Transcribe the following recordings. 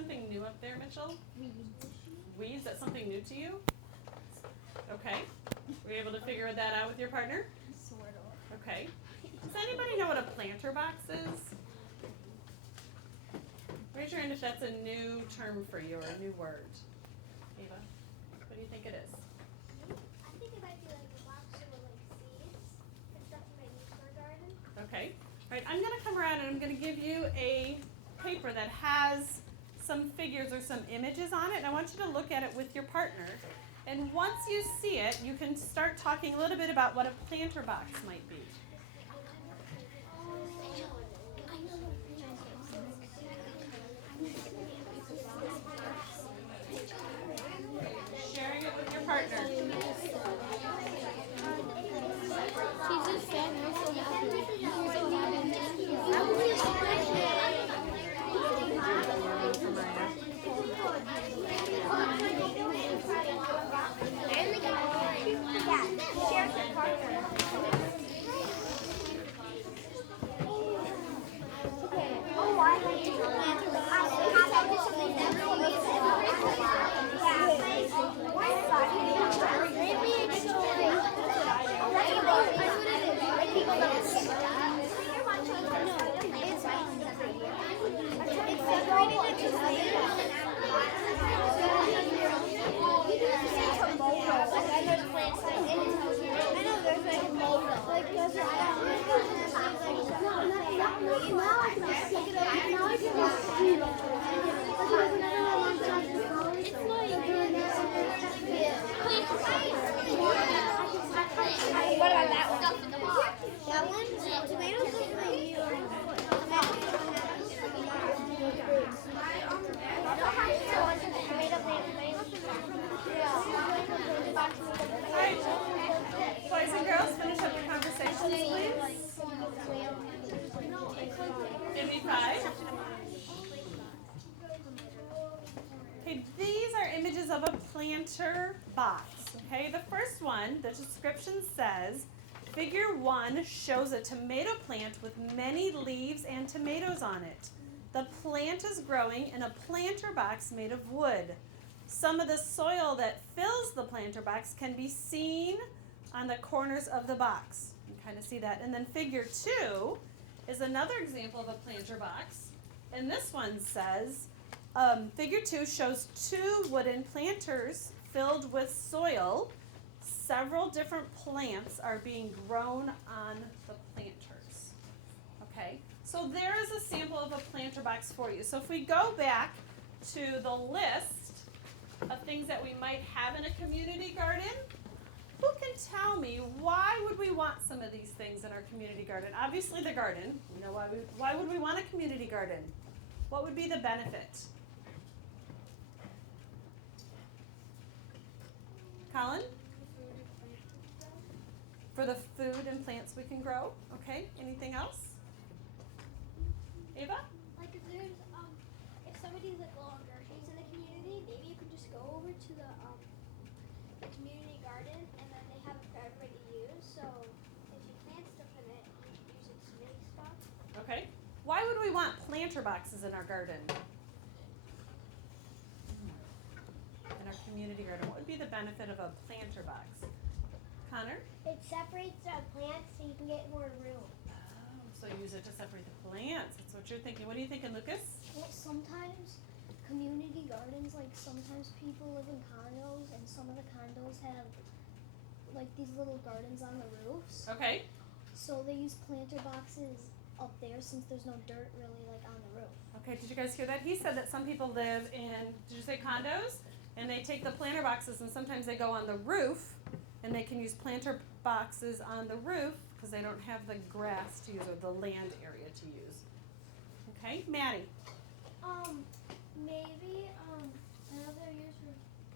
something new up there, Mitchell? Weeds, that's something new to you? Okay. Were you able to figure that out with your partner? Sort of. Okay. Does anybody know what a planter box is? Raise your hand if that's a new term for you or a new word. Ava, what do you think it is? I think it might be like a box full of like seeds and stuff you might use for a garden. Okay. All right, I'm going to come around and I'm going to give you a paper that has some figures or some images on it, and I want you to look at it with your partner. And once you see it, you can start talking a little bit about what a planter box might be. Sharing it with your partner. She's just sad and so happy. She's so happy. What about that one? That one? Tomatoes look like you. Alright, boys and girls, finish up your conversations, please. Give me 5. Okay, these are images of a planter box. Okay, the first one, the description says, Figure 1 shows a tomato plant with many leaves and tomatoes on it. The plant is growing in a planter box made of wood. Some of the soil that fills the planter box can be seen on the corners of the box. You can kind of see that. And then figure 2 is another example of a planter box. And this one says, figure 2 shows 2 wooden planters filled with soil. Several different plants are being grown on the planters. Okay, so there is a sample of a planter box for you. So if we go back to the list of things that we might have in a community garden, who can tell me why would we want some of these things in our community garden? Obviously the garden. You know, why would we want a community garden? What would be the benefit? Colin? For the food and plants we can grow. Okay, anything else? Ava? Like if there's if somebody's like low on groceries in the community, maybe you can just go over to the community garden and then they have it for everybody to use. So if you plant stuff in it, you can use it to make stuff. Okay. Why would we want planter boxes in our garden? In our community garden, what would be the benefit of a planter box? Connor? It separates the plants so you can get more room. Oh, so use it to separate the plants. That's what you're thinking. What are you thinking, Lucas? Well, sometimes community gardens, like sometimes people live in condos, and some of the condos have like these little gardens on the roofs. Okay. So they use planter boxes up there since there's no dirt really like on the roof. Okay, did you guys hear that? He said that some people live in, did you say condos? And they take the planter boxes and sometimes they go on the roof and they can use planter boxes on the roof because they don't have the grass to use or the land area to use. Okay, Maddie. Maybe another use for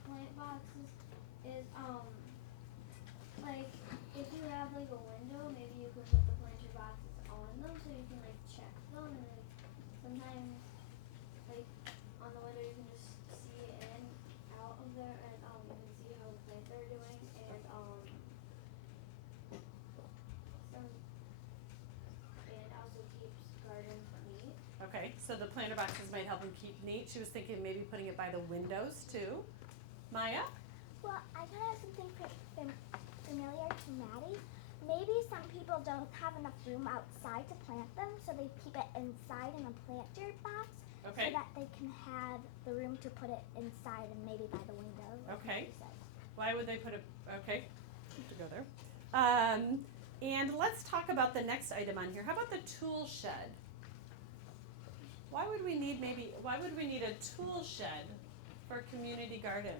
plant boxes is like if you have like a window, maybe you could put the planter boxes on them so you can like check them and like sometimes like on the window you can just see in out of there and you can see how the plants are doing and some and it also keeps gardens neat. Okay, so the planter boxes might help them keep neat. She was thinking maybe putting it by the windows too. Maya? Well, I kind of have something familiar to Maddie. Maybe some people don't have enough room outside to plant them, so they keep it inside in a planter box Okay. so that they can have the room to put it inside and maybe by the window. like Okay. Maddie said. Why would they put it? Okay, to go there. And let's talk about the next item on here. How about the tool shed? Why would we need a tool shed for a community garden?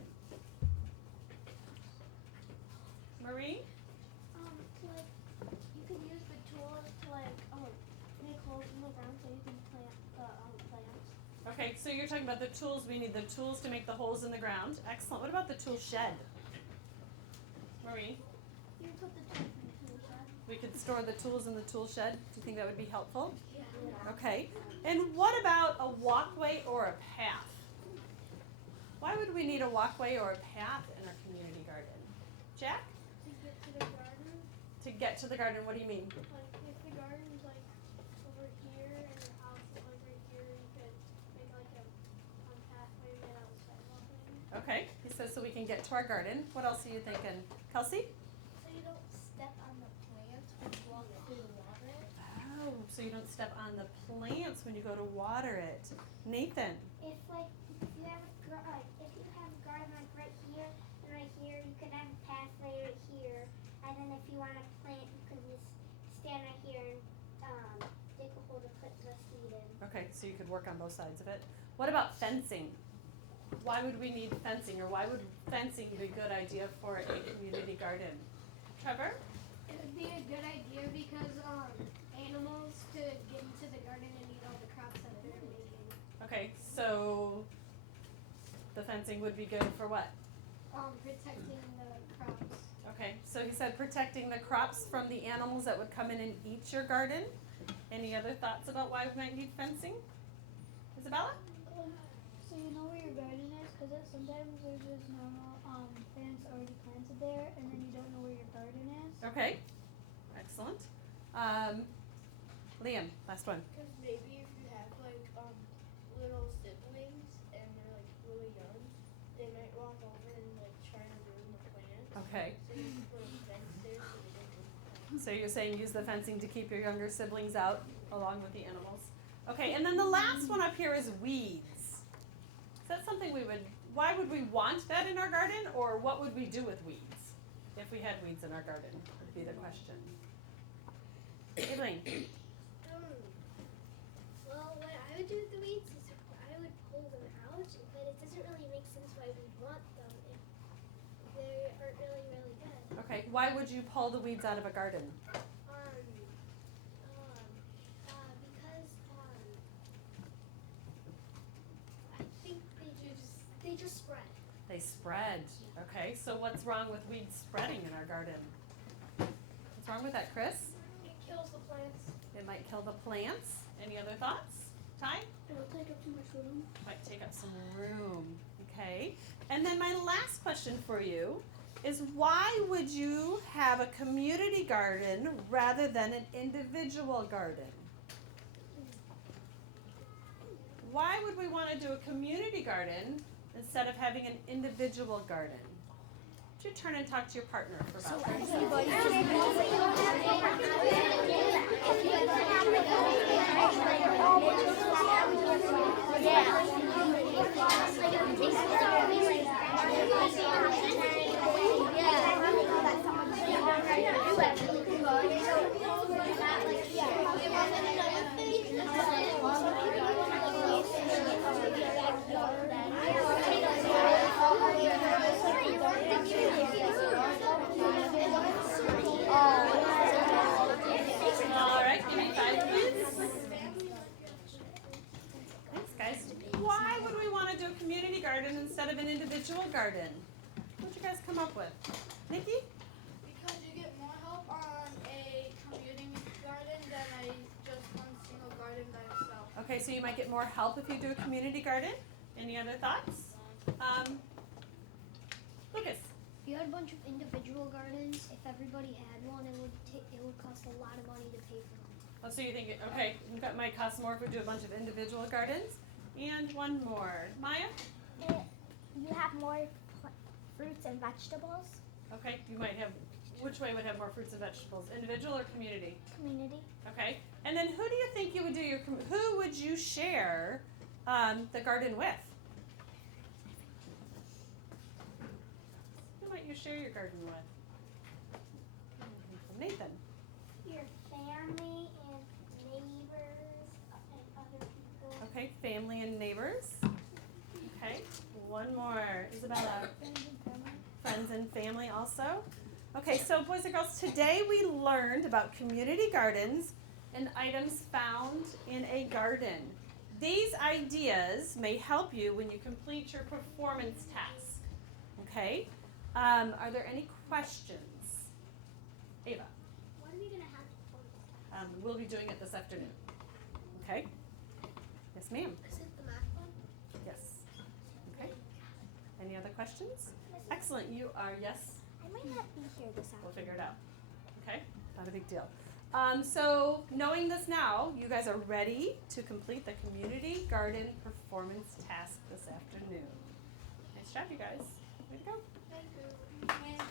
Marie? Like you could use the tools to make holes in the ground so you can plant the plants. Okay, so you're talking about the tools. We need the tools to make the holes in the ground. Excellent. What about the tool shed? Marie? You put the tools in the tool shed. We could store the tools in the tool shed. Do you think that would be helpful? Yeah. Okay. And what about a walkway or a path? Why would we need a walkway or a path in our community garden? Jack? To get to the garden, To get to the garden, what do you mean? like if the garden's like over here and your house is like right here, you could make like a pathway made out of sidewalk maybe. Okay. He says so we can get to our garden. What else are you thinking? Kelsey? So you don't step on the plants when you walk through the water. Oh, so you don't step on the plants when you go to water it. Nathan? If you have a garden like right here and right here, you could have a pathway right here, and then if you want to plant, you can just stand right here and dig a hole to put the seed in. Okay, so you could work on both sides of it. What about fencing? Why would we need fencing, or why would fencing be a good idea for a community garden? Trevor? It would be a good idea because animals could get into the garden and eat all the crops that they're making. Okay, so the fencing would be good for what? Protecting the crops. Okay, so he said protecting the crops from the animals that would come in and eat your garden. Any other thoughts about why we might need fencing? Isabella? So you know where your garden is, because sometimes there's just normal plants already planted there, and then you don't know where your garden is. Okay, excellent. Liam, last one. Because maybe if you have little siblings and they're really young, they might walk over and try to ruin the plant. Okay, So you can put a fence there so they don't ruin the plant. so you're saying use the fencing to keep your younger siblings out along with the animals. Okay, and then the last one up here is weeds. Is that something why would we want that in our garden, or what would we do with weeds? If we had weeds in our garden, would be the question. Aileen? Well, what I would do with the weeds is I would pull them out, but it doesn't really make sense why we'd want them if they aren't really good. Okay, why would you pull the weeds out of a garden? Because I think they just spread. They spread. Okay, so what's wrong with weeds spreading in our garden? What's wrong with that, Chris? It kills the plants. It might kill the plants. Any other thoughts? Ty? It'll take up too much room. Might take up some room. Okay. And then my last question for you is why would you have a community garden rather than an individual garden? Why would we want to do a community garden instead of having an individual garden? Would you turn and talk to your partner for about 30 seconds? All right, give me 5 minutes. Thanks, guys. Why would we want to do a community garden instead of an individual garden? What'd you guys come up with? Nikki? Because you get more help on a community garden than just one single garden by itself. Okay, so you might get more help if you do a community garden. Any other thoughts? Lucas? If you had a bunch of individual gardens, if everybody had one, it would cost a lot of money to pay for them. Oh, so you think, okay, it might cost more if we do a bunch of individual gardens. And one more. Maya? You have more fruits and vegetables. Okay, you might have, which way would have more fruits and vegetables, individual or community? Community. Okay, and then who do you think you would do who would you share the garden with? Who might you share your garden with? Nathan. Your family and neighbors and other people. Okay, family and neighbors. Okay, one more. Isabella. Friends and family also. Okay, so boys and girls, today we learned about community gardens and items found in a garden. These ideas may help you when you complete your performance task. Okay? Are there any questions? Ava. When are we gonna have performance? We'll be doing it this afternoon. Okay? Yes, ma'am. Is it the math one? Yes. Okay. Any other questions? Excellent. You are, yes? I might not be here this We'll afternoon. figure it out. Okay? Not a big deal. So knowing this now, you guys are ready to complete the community garden performance task this afternoon. Nice job, you guys. Way to go. Thank you.